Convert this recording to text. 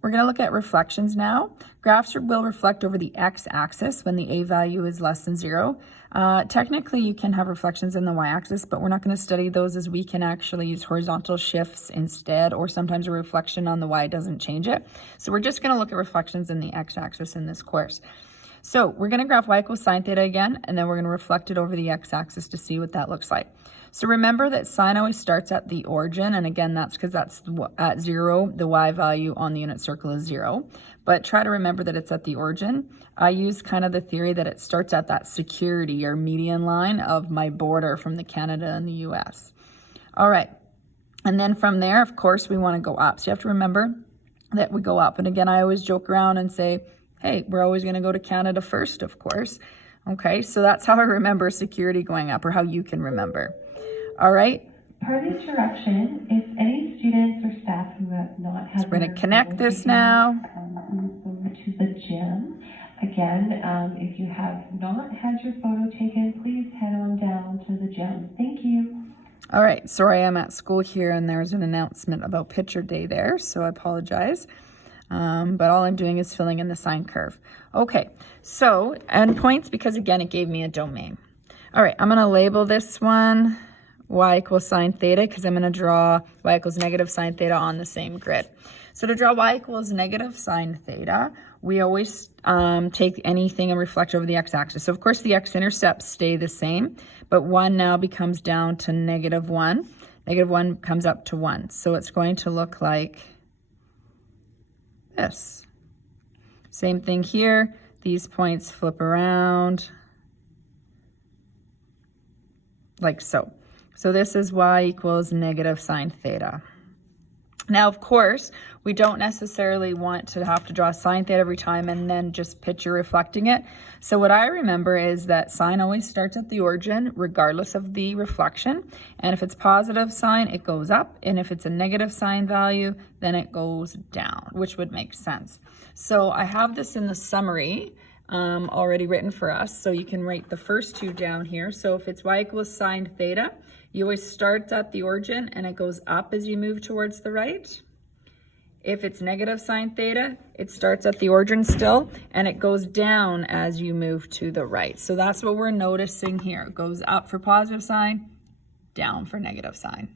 We're going to look at reflections now. Graphs will reflect over the x-axis when the a value is less than 0. Technically, you can have reflections in the y-axis, but we're not going to study those as we can actually use horizontal shifts instead, or sometimes a reflection on the y doesn't change it. So we're just going to look at reflections in the x-axis in this course. So we're going to graph y equals sine theta again, and then we're going to reflect it over the x-axis to see what that looks like. So remember that sine always starts at the origin, and again, that's because that's at 0, the y value on the unit circle is 0. But try to remember that it's at the origin. I use kind of the theory that it starts at that security or median line of my border from the Canada and the US. All right, and then from there, of course, we want to go up. So you have to remember that we go up. And again, I always joke around and say, hey, we're always going to go to Canada first, of course. Okay, so that's how I remember security going up, or how you can remember. All right. Per this direction, if any students or staff who have not had, so we're going to connect this now. Move over to the gym. Again, if you have not had your photo taken, please head on down to the gym. Thank you. All right, sorry, I'm at school here and there's an announcement about picture day there, so I apologize. But all I'm doing is filling in the sine curve. Okay, so endpoints, because again, it gave me a domain. All right, I'm going to label this one y equals sine theta, because I'm going to draw y equals negative sine theta on the same grid. So to draw y equals negative sine theta, we always take anything and reflect over the x-axis. So of course the x-intercepts stay the same, but 1 now becomes down to negative 1. Negative 1 comes up to 1. So it's going to look like this. Same thing here. These points flip around like so. So this is y equals negative sine theta. Now, of course, we don't necessarily want to have to draw sine theta every time and then just picture reflecting it. So what I remember is that sine always starts at the origin, regardless of the reflection. And if it's positive sine, it goes up. And if it's a negative sine value, then it goes down, which would make sense. So I have this in the summary already written for us. So you can write the first two down here. So if it's y equals sine theta, you always start at the origin and it goes up as you move towards the right. If it's negative sine theta, it starts at the origin still and it goes down as you move to the right. So that's what we're noticing here. It goes up for positive sine, down for negative sine.